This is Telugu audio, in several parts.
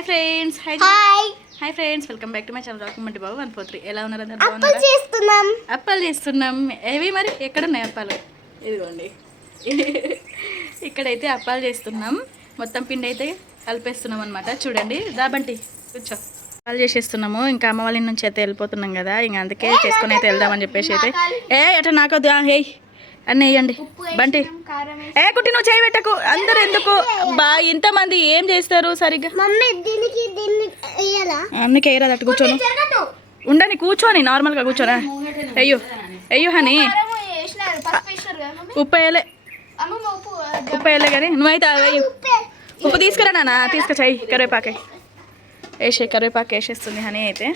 Hi friends hi hi hi friends welcome back to my channel రాకమంటి బాబు వన్ ఫోర్ త్రీ ఎలా ఉన్నారు అందరు అప్పు బాగున్నారా? చేస్తున్నాం. అప్పాలు చేస్తున్నాం. ఏవి మరి? ఎక్కడ ఉన్నాయి అప్పాలు? ఇదిగోండి. ఇక్కడైతే అప్పాలు చేస్తున్నాం. మొత్తం పిండి అయితే కలిపేస్తున్నాం అనమాట చూడండి. దాబంటి కూర్చో. అప్పాలు చేసేస్తున్నాము. ఇంకా అమ్మ వాళ్ళ నుంచి అయితే వెళ్ళిపోతున్నాం కదా. ఇంకా అందుకే చేసుకుని అయితే వెళ్దామని చెప్పేసి అయితే. ఏ అట్లా నాకొద్దు. హే అన్నీ వేయండి. బంటి. ఏ కుట్టి నువ్వు చేయి పెట్టకు. అందరు ఎందుకు? బా ఇంతమంది ఏం చేస్తారు సరిగ్గా? మమ్మీ దీనికి దీన్ని వేయాలా? అందుకే వేయరాదు అటు కూర్చోను. ఉండని కూర్చోని నార్మల్గా కూర్చోరా? అయ్యో అయ్యో హని. ఉప్పు వేయలే. ఉప్పు వేయలే కానీ నువ్వైతే అది వేయు ఉప్పు. తీసుకురా నాన్న తీసుకొచ్చాయి కరివేపాకే. వేసే కరివేపాకు వేసేస్తుంది హనీ అయితే.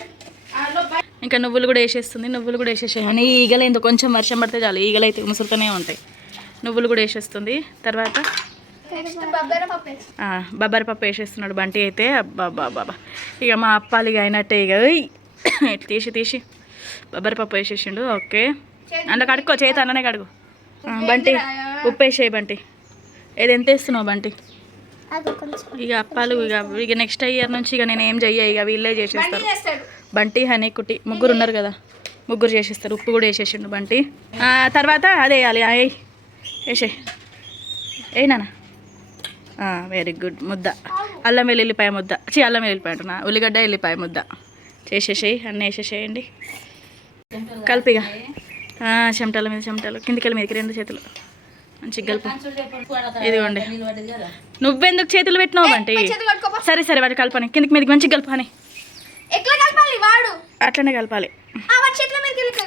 ఇంకా నువ్వులు కూడా వేసేస్తుంది నువ్వులు కూడా వేసేసాయి. హనీ ఈగలు ఎందుకు కొంచెం వర్షం పడితే చాలు ఈగలు అయితే ముసురుతూనే ఉంటాయి. నువ్వులు కూడా వేసేస్తుంది. తర్వాత బొబ్బరి పప్పు వేసేస్తున్నాడు బంటి అయితే. అబ్బా బాబా బాబా ఇక మా అప్పాలు ఇక అయినట్టే ఇక. తీసి తీసి. బొబ్బరి పప్పు వేసేసిండు ఓకే. అందులో కడుక్కో చేతి అన్ననే కడుగు బంటి ఉప్పు వేసేయి బంటి. ఏది ఎంత వేస్తున్నావు బంటి? ఇక అప్పాలు ఇక ఇక నెక్స్ట్ ఇయర్ నుంచి ఇక నేను ఏం చెయ్య ఇక వీళ్ళే చేసేస్తారు. బంటి హనీ కుట్టి ముగ్గురు ఉన్నారు కదా. ముగ్గురు చేసేస్తారు. ఉప్పు కూడా వేసేసిండు బంటి. తర్వాత అదే వేయాలి. వేయి వేసే. నాన్న. వెరీ గుడ్ ముద్ద. అల్లం వెల్లుల్లిపాయ ముద్ద. చి అల్లం వెల్లుల్లిపాయ అంటున్నా. ఉల్లిగడ్డ ఎల్లిపాయ ముద్ద. చేసేసేయి. అన్నీ వేసేసేయండి. కలిపిగా చెమటల మీద చెమటలు. కిందికి మీదకి రెండు చేతులు. మంచిగా కలుపు. ఇదిగోండి. నువ్వెందుకు చేతులు పెట్టినావు బంటి? సరే సరే వాడు కలపని కిందికి మీదకి మంచిగా కలపని ఎట్లా కలపాలి వాడు? అట్లనే కలపాలి. చేతుల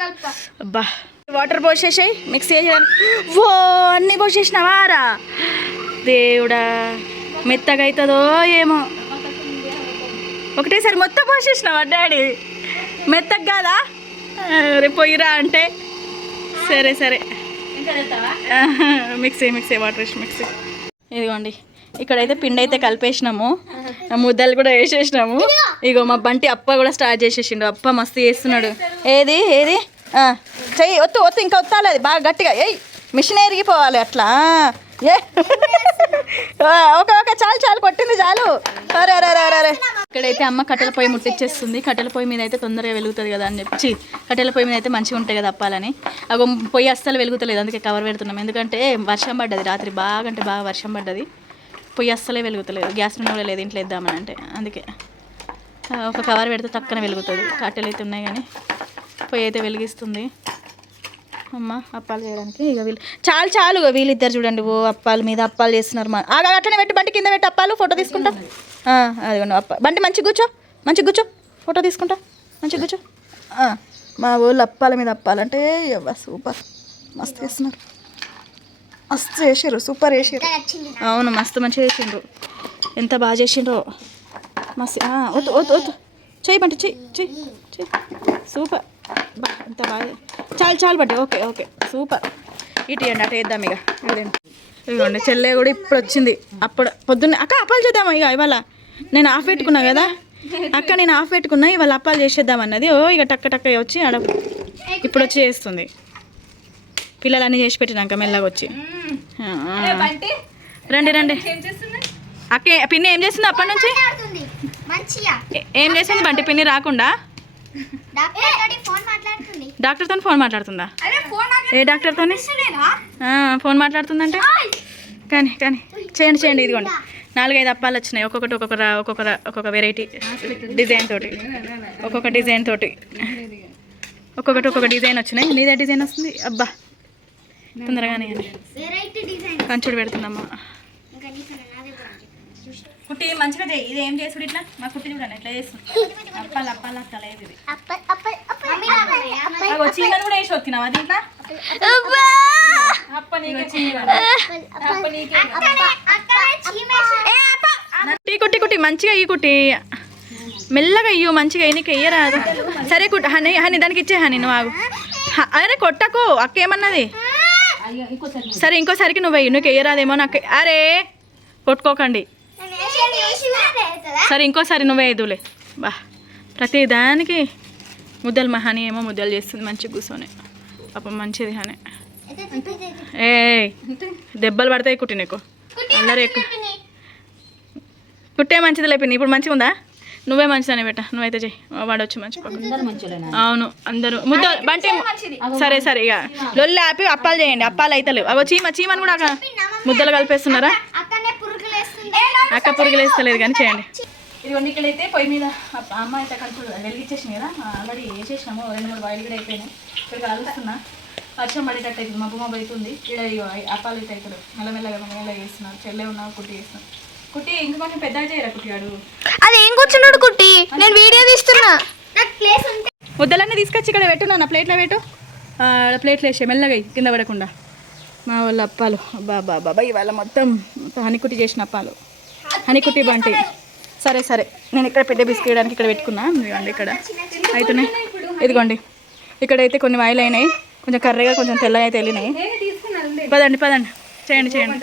కలుపుతా? అబ్బా వాటర్ పోసేసాయి మిక్స్ చేయడానికి ఓ అన్నీ పోసేసినావా రా దేవుడా మెత్తగా అవుతుందో ఏమో. ఒకటేసారి మొత్తం పోసేసినావా డాడీ? మెత్తగా కాదా? రేపు పోయిరా అంటే. సరే సరే. మిక్సీ మిక్సీ వాటర్ వేసి మిక్సీ. ఇదిగోండి. ఇక్కడైతే పిండి అయితే కలిపేసినాము ముద్దలు కూడా వేసేసినాము. ఇగో మా బంటి అప్ప కూడా స్టార్ట్ చేసేసిండు. అప్ప మస్తు చేస్తున్నాడు. ఏది? ఏది? ఆ, చెయ్యి ఒత్తు ఒత్తు ఇంకా ఒత్తాలి బాగా గట్టిగా. ఏయ్ మిషన్ ఎరిగిపోవాలి అట్లా. ఏ? ఓకే ఓకే చాలు చాలు కొట్టింది చాలు. అరే అరే అరే అరే ఇక్కడైతే అమ్మ కట్టెల పొయ్యి ముట్టించేస్తుంది కట్టెల పొయ్యి మీద అయితే తొందరగా వెలుగుతుంది కదా అని చెప్పి. కట్టెల పొయ్యి మీద అయితే మంచిగా ఉంటాయి కదా అప్పాలని. అగో పొయ్యి అస్సలు వెలుగుతలేదు. అందుకే కవర్ పెడుతున్నాం. ఎందుకంటే వర్షం పడ్డది. రాత్రి బాగా అంటే బాగా వర్షం పడ్డది. పొయ్యి అస్సలే వెలుగుతలేదు. గ్యాస్ మీద కూడా లేదు ఇంట్లో వేద్దామని అంటే. అందుకే. ఒక కవర్ పెడితే తక్కన వెలుగుతుంది. కట్టెలు అయితే ఉన్నాయి కానీ పొయ్యి అయితే వెలిగిస్తుంది. అమ్మ అప్పాలు చేయడానికి ఇక వీళ్ళు చాలు చాలు ఇక వీళ్ళిద్దరు చూడండి. ఓ అప్పాల మీద అప్పాలు చేస్తున్నారు మా ఆగా అట్లనే పెట్టి. బండి కింద పెట్టి అప్పాలు. ఫోటో తీసుకుంటా. అది అప్ప బండి మంచిగా కూర్చో. మంచి కూర్చో. ఫోటో తీసుకుంటా. మంచిగా కూర్చో. మా ఊళ్ళో అప్పాల మీద అప్పాలంటే సూపర్. మస్తు చేస్తున్నారు. మస్తు చేసారు సూపర్ చేసారు అవును మస్తు మంచిగా చేసిండ్రు ఎంత బాగా చేసిండ్రో మస్తు వద్దు వద్దు వద్దు. చెయ్యి బంటి చెయ్యి చెయ్యి చెయ్యి. సూపర్. బా ఎంత బాగా చాలు చాలు బట్టి ఓకే ఓకే. సూపర్. ఇటు ఇవ్వండి అటు వేద్దాం ఇక. ఇదేంటి ఇదిగోండి చెల్లె కూడా ఇప్పుడు వచ్చింది. అప్పుడు పొద్దున్నే అక్క అప్పాలు చేద్దామా ఇక ఇవాళ? నేను ఆఫ్ పెట్టుకున్నా కదా? అక్క నేను ఆఫ్ పెట్టుకున్నా ఇవాళ అప్పాలు చేసేద్దాం అన్నది. ఓ ఇక టక్క టక్క వచ్చి ఆడ ఇప్పుడు వచ్చి చేస్తుంది. పిల్లలన్నీ చేసి పెట్టినాక మెల్లగా వచ్చి. రండి రండి. అక్క పిన్ని ఏం చేస్తుంది అప్పటి నుంచి? ఏ- చేసింది బంటి? పిన్ని రాకుండా? డాక్టర్ తోటి ఫోన్ మాట్లాడుతుంది. డాక్టర్తో ఫోన్ మాట్లాడుతుందా? ఏ డాక్టర్తోని? ఆ, ఫోన్ మాట్లాడుతుందంటే? కానీ కానీ చేయండి చేయండి ఇదిగోండి. నాలుగైదు అప్పాలు వచ్చినాయి. ఒక్కొక్కటి ఒక్కొక్క రా- ఒక్కొక్క రా- ఒక్కొక్క వెరైటీ డిజైన్ తోటి. ఒక్కొక్క డిజైన్ తోటి. ఒక్కొక్కటి ఒక్కొక్క డిజైన్ వచ్చినాయి. నీదే డిజైన్ వస్తుంది? అబ్బా. తొందరగానే కంచుడు పెడుతుందమ్మా. ఇంకా నీకు నాదే కుట్టి మంచిగా చేయి. ఇది ఏం చేసుడు ఇట్లా? మా కుట్టి చూడండి ఎట్లా చేస్తుంది అప్పాలు అప్పాలు ఇది అప్పల్ అప్పల్ అగో చీమలు కూడా వేసి వచ్చినావా దీంట్లో? అప్ప నీకు టీ కుట్టి కుట్టి మంచిగా ఈ కుట్టి. మెల్లగా ఇయ్యు మంచిగా నీకు వెయ్యరాదు సరే కుట్టి హనీ హనీ దానికి ఇచ్చే హనీ నువ్వు ఆగు. హ- అరే కొట్టకు అక్క ఏమన్నది? సరే ఇంకోసారికి నువ్వు వెయ్యి నువ్వు వెయ్యరాదేమో నాకు. అరే కొట్టుకోకండి. సరే ఇంకోసారి నువ్వే ఎదులే బా. ప్రతి దానికి ముద్దలు మా హనీ ఏమో ముద్దలు చేస్తుంది మంచిగా కూర్చొని. పాపం మంచిది హనీ ఏ దెబ్బలు పడతాయి కుట్టి నీకు అల్లరి ఎక్కువ పుట్టే మంచిది లేపింది ఇప్పుడు మంచిగా ఉందా నువ్వే మంచిదని బెట్ట నువ్వైతే చెయ్యి. వాడొచ్చు మంచి అవును అందరూ. ముద్ద బంటి సరే సరే ఇక. లొల్లి ఆపి అప్పాలు చేయండి. అప్పాలు అయితే లేవు అగో చీమ చీమని కూడా అక్క ముద్దలు కలిపేస్తున్నారా? అక్క పురుగులు వేస్తలేదు కానీ చేయండి. ఇదిగోండి ఇక్కడైతే పొయ్యి మీద అమ్మ అయితే కలుపు వెలిగించేసింది కదా. ఆల్రెడీ వేసేసినాము. రెండు మూడు బాయిలు కూడా అయిపోయినాయి. ఇక్కడ కలుస్తున్నా వర్షం పడేటట్టు మబ్బు మబ్బు అవుతుంది. ఇక్కడ అప్పాలు అయితే అవుతాడు మెల్లమెల్లగా మెల్లగా చేస్తున్నారు చెల్లె ఉన్నావు కుట్టి చేస్తున్నావు కుట్టి ఇంకా కొంచెం పెద్దగా చేయరా కుట్టి ఆడు అది ఏం కూర్చున్నాడు కుట్టి? నేను వీడియో తీస్తున్నా. నాకు ప్లేస్ ఉంటే ముద్దలన్నీ తీసుకొచ్చి ఇక్కడ పెట్టు నా ప్లేట్లో పెట్టు. ఆ, ప్లేట్లో వేసే మెల్లగా కింద పడకుండా. మా వాళ్ళ అప్పాలు. బాబా బాబా ఇవాళ మొత్తం హనీకుట్టి చేసిన అప్పాలు. హనీకుట్టి బంటి. సరే సరే. నేను ఇక్కడ పెద్ద బిస్కెట్ వేయడానికి ఇక్కడ పెట్టుకున్నా. ఇదిగోండి ఇక్కడ. అవుతున్నాయి ఇదిగోండి. ఇక్కడైతే కొన్ని వాయిలు అయినాయి. కొంచెం కర్రగా కొంచెం తెల్లగా అయితే వెళ్ళినాయి. పదండి పదండి. చేయండి చేయండి.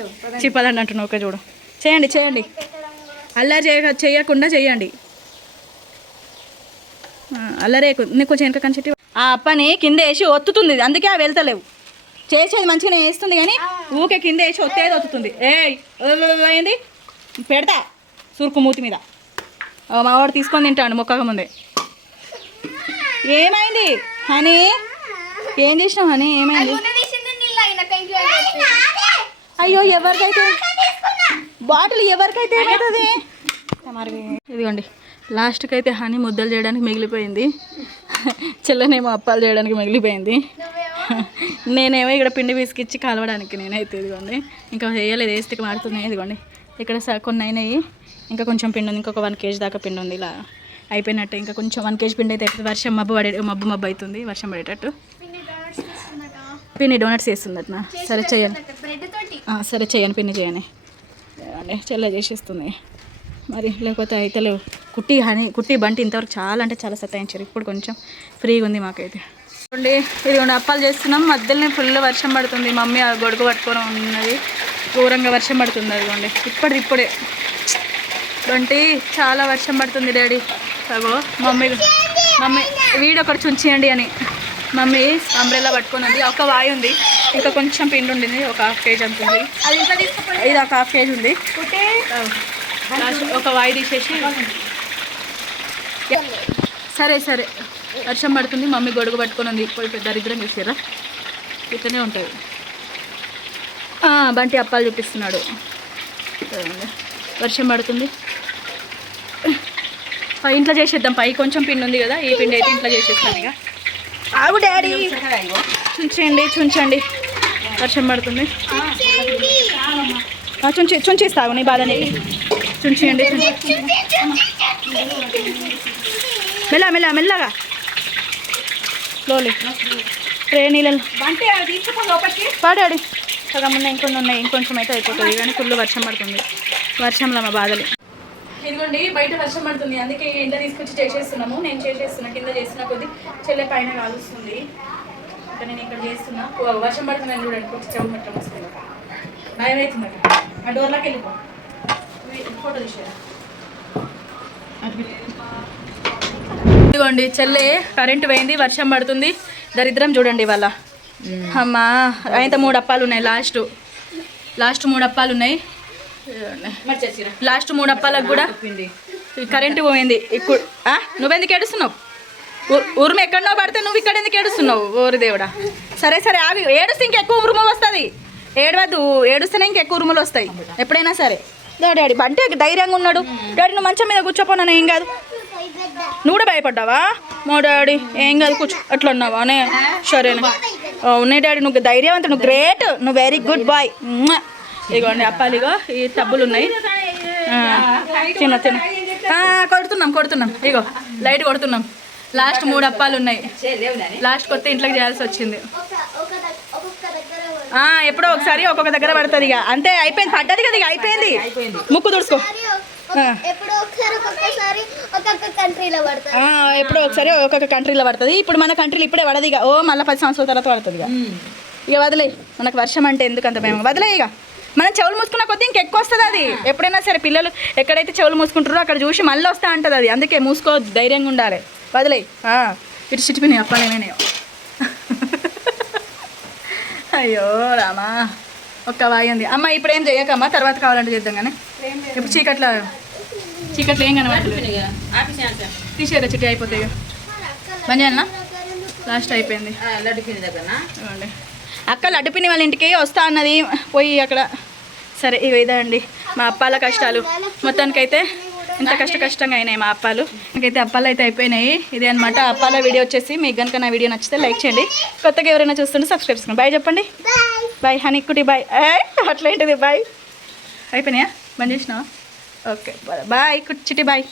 పదండి. అంటున్నావు ఒక చూడు. చేయండి చేయండి. అల్లరి చేయ చేయకుండా చేయండి. అల్లరే అల్లరేకు నీకు కొంచెం వెనక కంచెట్టి ఆ అప్పని కింద వేసి ఒత్తుతుంది అందుకే అవి వెళ్తలేవు. చేసేది మంచిగానే వేస్తుంది కానీ ఊకే కింద వేసి ఒత్తేది ఒత్తుతుంది. ఏయ్ అయింది పెడతా సురుకు మూతి మీద. మా వాడు తీసుకొని తింటాడు మొక్కక ముందే. ఏమైంది హనీ? ఏం చేసినావు హనీ? ఏమైంది? అయ్యో ఎవరికైతే బాటిల్ ఎవరికైతే ఏమవుతుంది ఇదిగోండి. లాస్ట్కి అయితే హనీ ముద్దలు చేయడానికి మిగిలిపోయింది. చెల్లెనేమో అప్పాలు చేయడానికి మిగిలిపోయింది. నేనేమో ఇక్కడ పిండి పిసికిచ్చి కలవడానికి నేనైతే ఇదిగోండి. ఇంకా వేయలేదు వేస్తే మారుతున్నాయి. ఇదిగోండి. ఇక్కడ కొన్ని అయినాయి. ఇంకా కొంచెం పిండి ఉంది. ఇంకొక వన్ కేజీ దాకా పిండి ఉంది ఇలా అయిపోయినట్టు. ఇంకా కొంచెం వన్ కేజీ పిండి అయితే వర్షం మబ్బు పడే మబ్బు మబ్బు అవుతుంది. వర్షం పడేటట్టు. పిన్ని డోనట్స్ వేస్తుంది అట్నా సరే ఆ, సరే చేయను పిన్ని చేయని అండి చల్ల చేసేస్తుంది మరి లేకపోతే అయితే లేవు. కుట్టి హనీ కుట్టి బంటి ఇంతవరకు చాలా అంటే చాలా సతాయించారు. ఇప్పుడు కొంచెం ఫ్రీగా ఉంది మాకైతే. చూడండి ఇదిగోండి అప్పాలు చేస్తున్నాం. మధ్యలోనే ఫుల్ వర్షం పడుతుంది. మమ్మీ ఆ గొడుగు పట్టుకొని ఉన్నది. ఘోరంగా వర్షం పడుతుంది అదిగోండి. ఇప్పటిది ఇప్పుడే. బంటి చాలా వర్షం పడుతుంది డాడీ. అగో మమ్మీ మమ్మీ వీడు ఒకటి చుంచేయండి అని. మమ్మీ అంబ్రెల్లా పట్టుకొని ఉంది. ఒక వాయి ఉంది. ఇంకా కొంచెం పిండి ఉండింది ఒక హాఫ్ కేజీ అంత ఉంది. ఇది ఒక హాఫ్ కేజీ ఉంది. ఒక వాయి తీసేసి. సరే సరే. వర్షం పడుతుంది మమ్మీ గొడుగు పట్టుకొని ఉంది. పోయి పెద్ద దరిద్రం చేసారా? ఇట్లనే ఉంటుంది. ఆ, బంటి అప్పాలు చూపిస్తున్నాడు. వర్షం పడుతుంది. పై ఇంట్లో చేసేద్దాం. పై కొంచెం పిండి ఉంది కదా ఈ పిండి అయితే ఇంట్లో చేసేస్తాను ఇక. ఆగు డాడీ. చుంచండి చుంచండి వర్షం పడుతుంది. చుంచి చుంచిస్తావు నీ బాధని చుంచేయండి మెల్ల మెల్ల మెల్లగా. లోలి. రే నీళ్ళలో. పాడాడి సగం ఉన్నాయి ఇంకొన్ని ఉన్నాయి ఇంకొంచెం అయితే అయిపోతుంది కానీ ఫుల్ వర్షం పడుతుంది. వర్షంలో మా బాధలు. ఇదిగోండి బయట వర్షం పడుతుంది. అందుకే ఇంట్లో తీసుకొచ్చి చేసేస్తున్నాము. నేను చేసేస్తున్నా కింద చేస్తున్న కొద్ది. చెల్లె పైన కాలుస్తుంది. ఇంకా నేను ఇక్కడ చేస్తున్నా. వర్షం పడుతుందని చూడండి. కొంచెం చెవు మట్టం వస్తుంది భయం అవుతుంది. ఆ డోర్లోకి వెళ్ళిపో. ఫోటో తీసేరా ఇదిగోండి చెల్లె కరెంటు పోయింది వర్షం పడుతుంది. దరిద్రం చూడండి ఇవాళ. అమ్మా అయితే మూడు అప్పాలు ఉన్నాయి? లాస్ట్. లాస్ట్ మూడు అప్పాలు ఉన్నాయి. లాస్ట్ మూడు అప్పాలకు కూడా కరెంటు పోయింది. ఇప్పుడు? నువ్వెందుకు ఏడుస్తున్నావు? ఉరుము ఎక్కడనో పడితే నువ్వు ఇక్కడ ఎందుకు ఏడుస్తున్నావు ఓరి దేవుడా? సరే సరే ఆగి. ఏడుస్తే ఇంకెక్కువ ఉరుము వస్తుంది. ఏడవద్దు ఏడుస్తేనే ఇంకెక్కువ ఉరుములు వస్తాయి. ఎప్పుడైనా సరే. డాడీ అంటే ధైర్యంగా ఉన్నాడు. డాడీ నువ్వు మంచం మీద కూర్చోపోనా ఏం కాదు. నువ్వు కూడా భయపడ్డావా? మా డాడీ ఏం కాదు కూర్చో. అట్లా ఉన్నావా అనే సరేనా ఉన్నాయి డాడీ నువ్వు ధైర్యవంతుడు నువ్వు గ్రేట్. నువ్వు వెరీ గుడ్ బాయ్. ఇదిగోండి అప్పాలిగో ఈ టబ్బులు ఉన్నాయి ఆ, చిన్న చిన్న కొడుతున్నాం కొడుతున్నాం. ఇగో లైట్ కొడుతున్నాం. లాస్ట్ మూడు అప్పాలు ఉన్నాయి. లాస్ట్ కొత్త ఇంట్లోకి చేయాల్సి వచ్చింది. ఆ, ఎప్పుడో ఒకసారి ఒక్కొక్క దగ్గర పడుతుంది ఇక. అంతే అయిపోయింది. పడ్డది కదా ఇక అయిపోయింది. ముక్కు తుడుచుకో. ఆ. ఎప్పుడో ఒకసారి ఒక్కొక్కసారి ఒక్కొక్క కంట్రీలో పడతారు ఆ, ఎప్పుడో ఒకసారి ఒక్కొక్క కంట్రీలో పడుతుంది. ఇప్పుడు మన కంట్రీలో ఇప్పుడే పడదు ఇక. ఓ మళ్ళీ పది సంవత్సరాల తర్వాత పడుతుంది ఇక. ఇక వదిలే. మనకు వర్షం అంటే ఎందుకు అంత భయం? వదిలే ఇక. మనం చెవులు మూసుకున్న కొద్దీ ఇంకెక్కువ వస్తుంది అది. ఎప్పుడైనా సరే పిల్లలు ఎక్కడైతే చెవులు మూసుకుంటారో అక్కడ చూసి మళ్ళీ వస్తా అంటది అది. అందుకే మూసుకో ధైర్యంగా ఉండాలి. వదిలే ఇటు చిటిపినాయి అప్పాలు ఏమైనాయో. అయ్యో రామా. ఒక్క వాయి ఉంది. అమ్మ ఇప్పుడు ఏం చేయకమ్మా తర్వాత కావాలంటే చేద్దాం కానీ ఇప్పుడు చీకట్లో చీకట్లో ఏం కనబడలేదు తీసేరా చిట్టి అయిపోతాయి చేయాలనా? లాస్ట్ అయిపోయింది. అక్క లడ్డుపిని వాళ్ళ ఇంటికి వస్తా అన్నది. పోయి అక్కడ. సరే ఇవి ఇదే అండి మా అప్పాల కష్టాలు. మొత్తానికైతే ఇంత కష్ట కష్టంగా అయినాయి మా అప్పాలు. నాకైతే అప్పాలు అయితే అయిపోయినాయి. ఇదే అనమాట అప్పాల వీడియో వచ్చేసి. మీకు కనుక నా వీడియో నచ్చితే లైక్ చేయండి. కొత్తగా ఎవరైనా చూస్తుంటే సబ్స్క్రైబ్ చేసుకోండి బాయ్ చెప్పండి. బాయ్ హనీకుటి బాయ్ అట్లేంటిది బాయ్ అయిపోయినాయా? బంద్ చేసినావా? ఓకే బాయ్ చిట్టి బాయ్